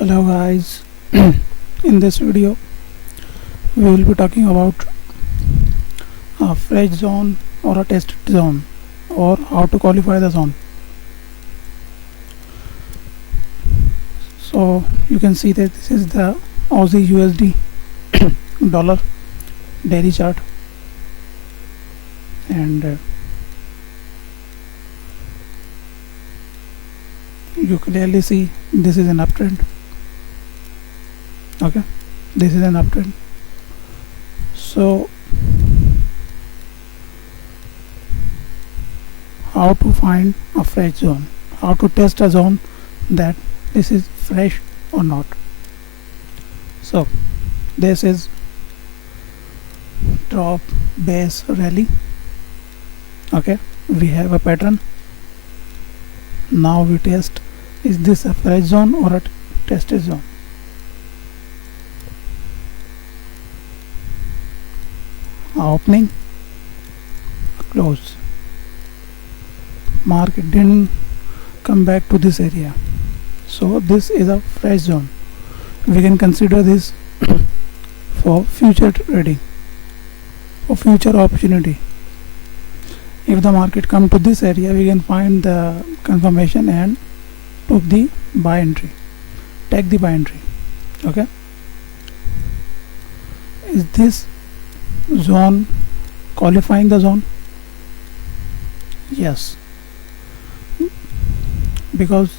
Hello guys, in this video we will be talking about a fresh zone or a tested zone or how to qualify the zone. So you can see that this is the Aussie USD dollar daily chart, and you clearly see this is an uptrend. Okay, this is an uptrend. So how to find a fresh zone, how to test a zone that this is fresh or not. So this is drop base rally. Okay, we have a pattern. Now we test, is this a fresh zone or a tested zone? Opening, close. Market didn't come back to this area, so this is a fresh zone. We can consider this for future trading, for future opportunity. If the market come to this area, we can find the confirmation and took the buy entry, take the buy entry. Okay, is this zone qualifying the zone? Yes, because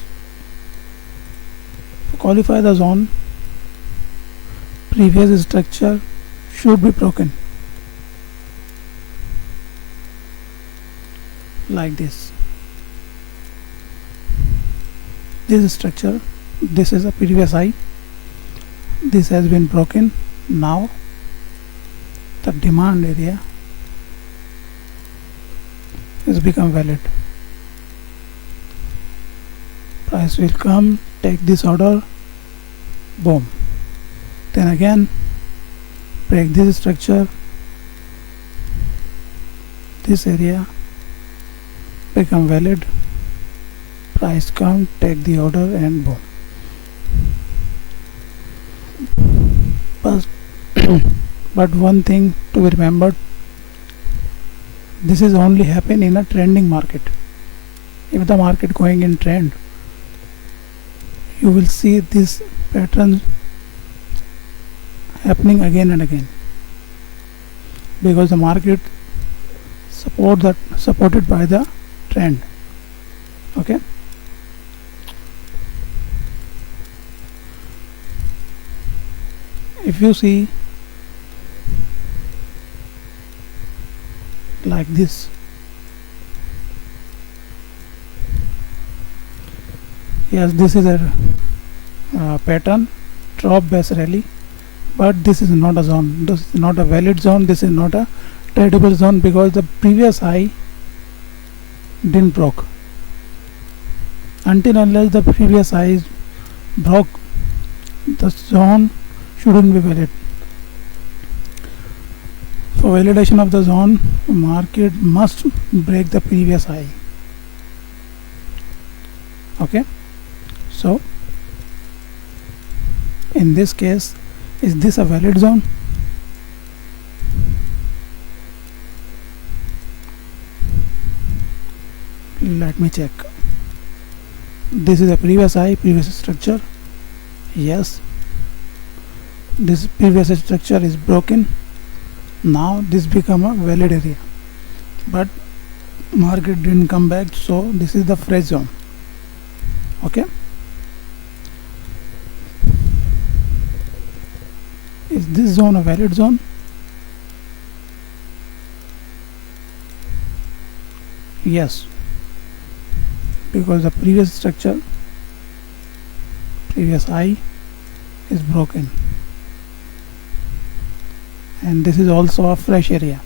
to qualify the zone, previous structure should be broken like this. This structure, this is a previous high, this has been broken. Now the demand area has become valid. Price will come, take this order, boom, then again break this structure, this area become valid, price come, take the order, and boom. But one thing to be remembered, this is only happen in a trending market. If the market going in trend, you will see this pattern happening again and again, because the market supported by the trend. Okay, if you see like this, yes, this is a pattern, drop base rally, but this is not a zone, this is not a valid zone, this is not a tradable zone, because the previous high didn't broke. Until unless the previous high is broke, the zone shouldn't be valid. For validation of the zone, market must break the previous high. Okay, so in this case, is this a valid zone? Let me check. This is a previous high, previous structure. Yes, this previous structure is broken. Now this become a valid area, but market didn't come back, so this is the fresh zone. Okay, is this zone a valid zone? Yes, because the previous structure, previous high is broken, and this is also a fresh area.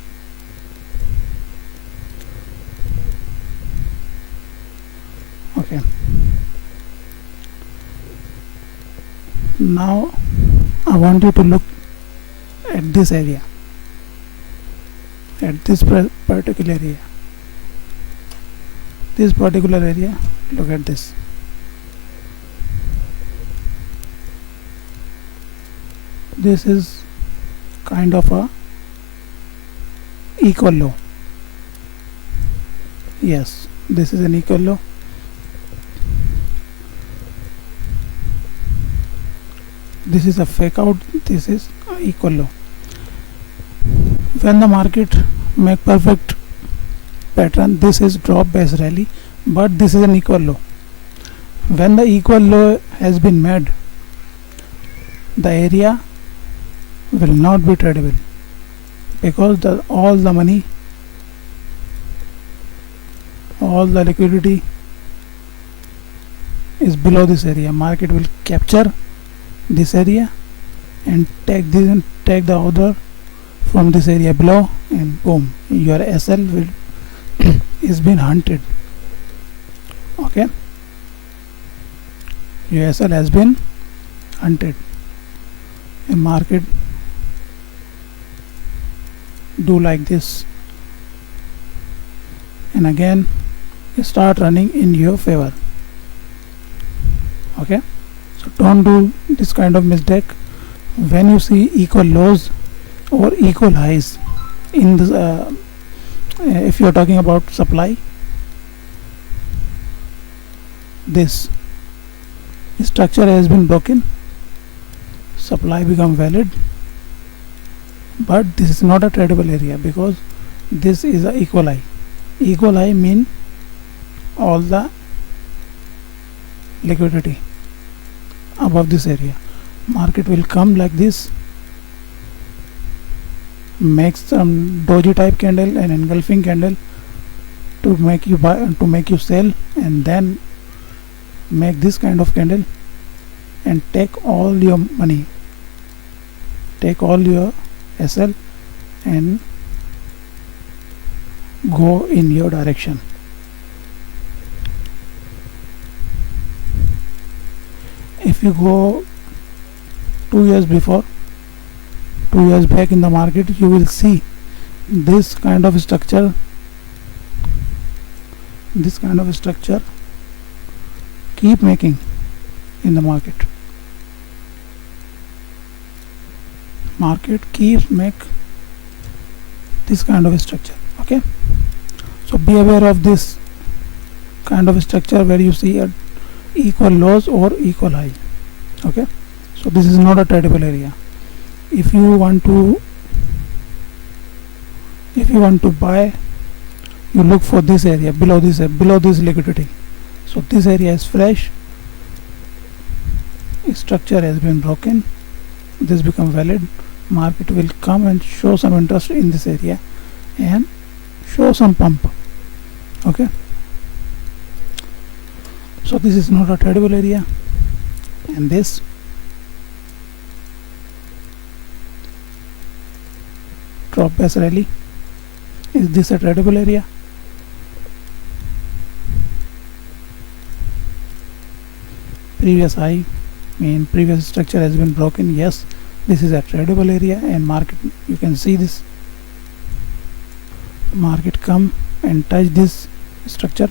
Okay, now I want you to look at this area, at this particular area. This particular area, look at this. This is kind of a equal low. Yes, this is an equal low. This is a fake out. This is a equal low. When the market make perfect pattern, this is drop based rally, but this is an equal low. When the equal low has been made, the area will not be tradable, because all the money, all the liquidity is below this area. Market will capture this area and take the order from this area below, and boom, your SL will is been hunted. Okay, your SL has been hunted. And market do like this, and again start running in your favor. Okay, so don't do this kind of mistake. When you see equal lows or equal highs in this, if you are talking about supply, this structure has been broken, supply become valid, but this is not a tradable area, because this is a equal high. Equal high mean all the liquidity above this area. Market will come like this, make some doji type candle and engulfing candle to make you buy, to make you sell, and then make this kind of candle and take all your money, take all your SL and go in your direction. If you go 2 years before, 2 years back in the market, you will see this kind of structure, keep making in the market. Market keeps make this kind of structure. Okay, so be aware of this kind of structure where you see a equal lows or equal high. Okay, so this is not a tradable area. If you want to buy, you look for this area below this liquidity. So this area is fresh, structure has been broken, this become valid. Market will come and show some interest in this area and show some pump. Okay, so this is not a tradable area. And this drop based rally, is this a tradable area? Previous high mean previous structure has been broken. Yes, this is a tradable area, and market, you can see this market come and touch this structure,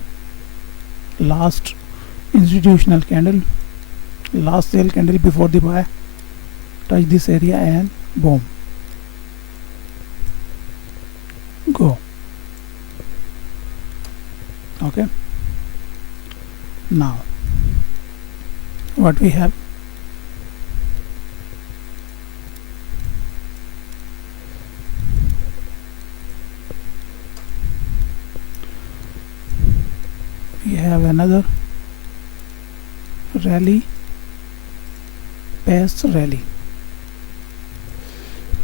last institutional candle, last sale candle before the buy, touch this area and boom, go. Okay, now what we have, we have another rally, based rally.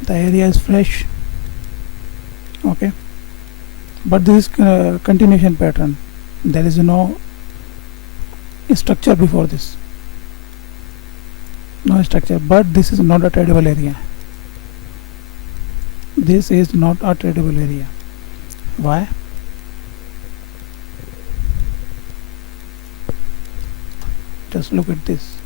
The area is fresh. Okay, but this is continuation pattern. There is no structure before this, no structure, but this is not a tradable area. This is not a tradable area. Why? Just look at this.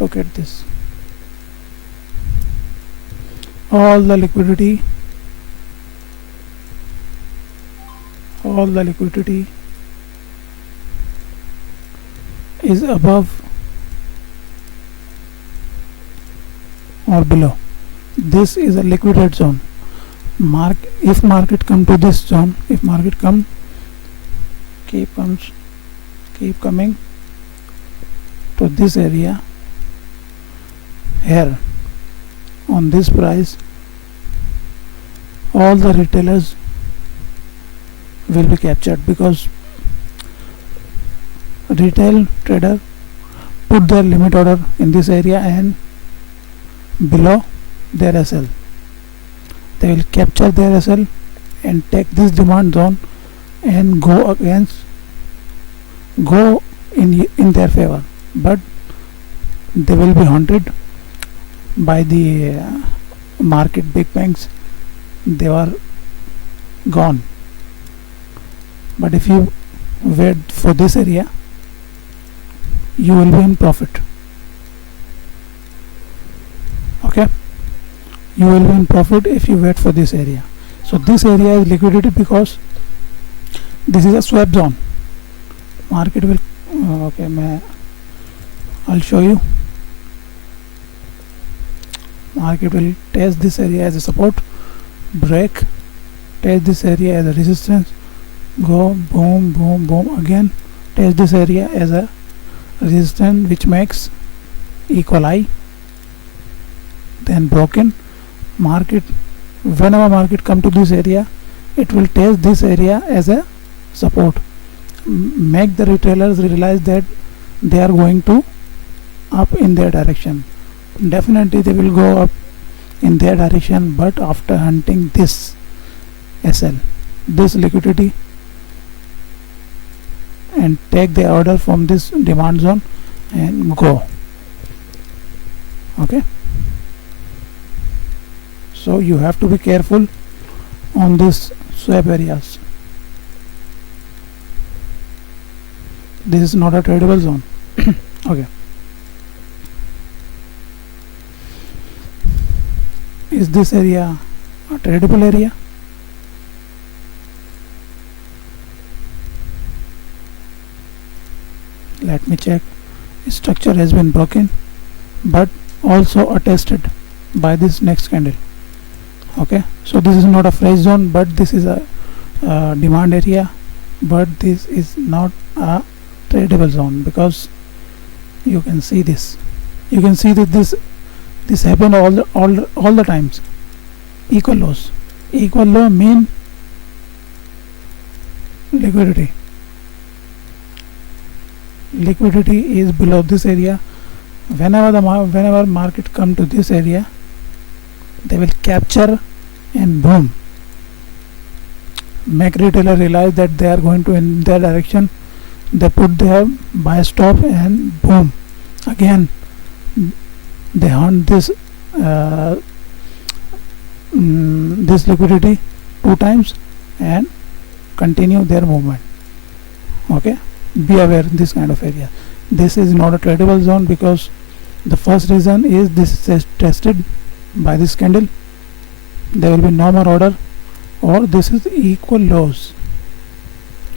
Look at this. All the liquidity is above or below, this is a liquidate zone. If market come to this zone, if market keep coming to this area here on this price, all the retailers will be captured, because retail trader put their limit order in this area and below their SL. They will capture their SL and take this demand zone and go in their favor, but they will be haunted by the market big banks. They are gone. But if you wait for this area, you will be in profit. Okay, you will be in profit if you wait for this area. So this area is liquidity because this is a swap zone. Market will I'll show you. Market will test this area as a support, break, test this area as a resistance, go boom boom boom, again test this area as a resistance, which makes equal high, then broken. Market, whenever market come to this area, it will test this area as a support, make the retailers realize that they are going to up in their direction. Definitely they will go up in their direction, but after hunting this SL, this liquidity, and take the order from this demand zone and go. Okay, so you have to be careful on this swap areas. This is not a tradable zone. Okay, is this area a tradable area? Let me check. Structure has been broken, but also attested by this next candle. Okay, so this is not a fresh zone, but this is a demand area, but this is not a tradable zone, because you can see this. You can see that this happen all the times. Equal lows. Equal low mean liquidity. Liquidity is below this area. Whenever market come to this area, they will capture and boom, make retailer realize that they are going to in their direction. They put their buy stop and boom, again they hunt this this liquidity 2 times and continue their movement. Okay, be aware this kind of area. This is not a tradable zone, because the first reason is this is tested by this candle. There will be no more order, or this is equal lows.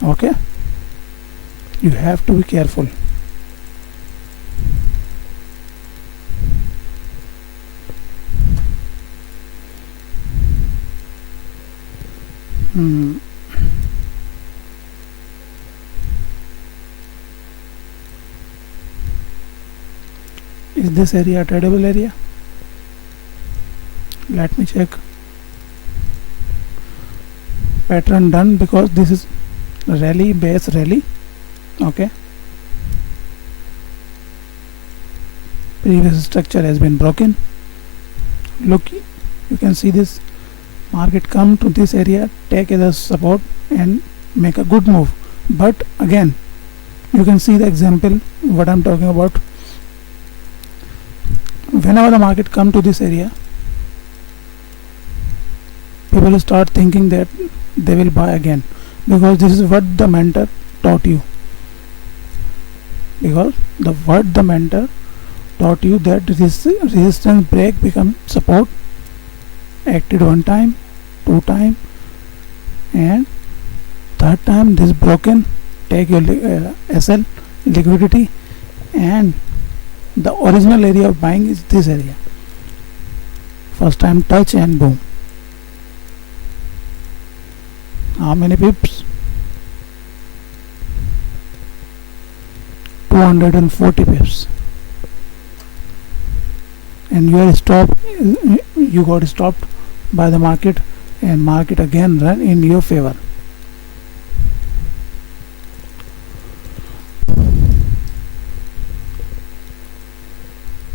Okay, you have to be careful. Is this area a tradable area? Let me check. Pattern done, because this is rally, base rally. Okay, previous structure has been broken. Look, you can see this market come to this area, take as a support and make a good move. But again, you can see the example what I'm talking about. Whenever the market come to this area, people start thinking that they will buy again, because this is what the mentor taught you. Because the mentor taught you that this resistance break become support, acted 1 time, 2 time, and 3rd time this broken, take your SL liquidity and the original area of buying is this area. First time touch and boom. How many pips? 240 pips. And you are stopped. You got stopped by the market, and market again run in your favor.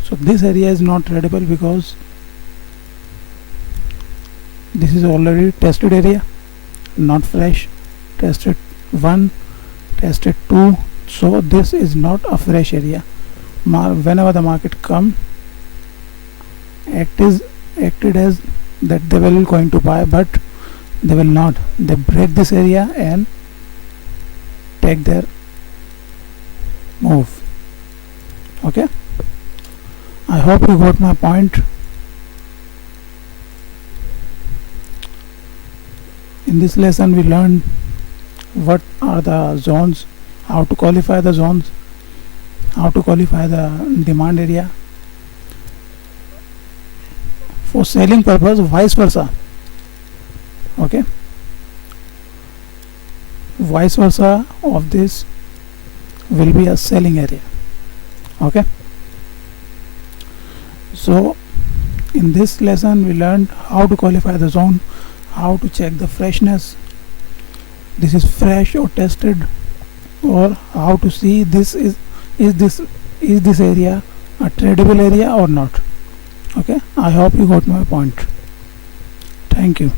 So this area is not tradable because this is already tested area, not fresh. Tested 1, tested 2, so this is not a fresh area. Whenever the market come, acted as that they will going to buy, but they will not. They break this area and take their move. Okay, I hope you got my point. In this lesson we learned what are the zones, how to qualify the zones, how to qualify the demand area for selling purpose, vice versa. Okay, vice versa of this will be a selling area. Okay, so in this lesson we learned how to qualify the zone, how to check the freshness, this is fresh or tested, or how to see this is this area a tradable area or not. Okay, I hope you got my point. Thank you.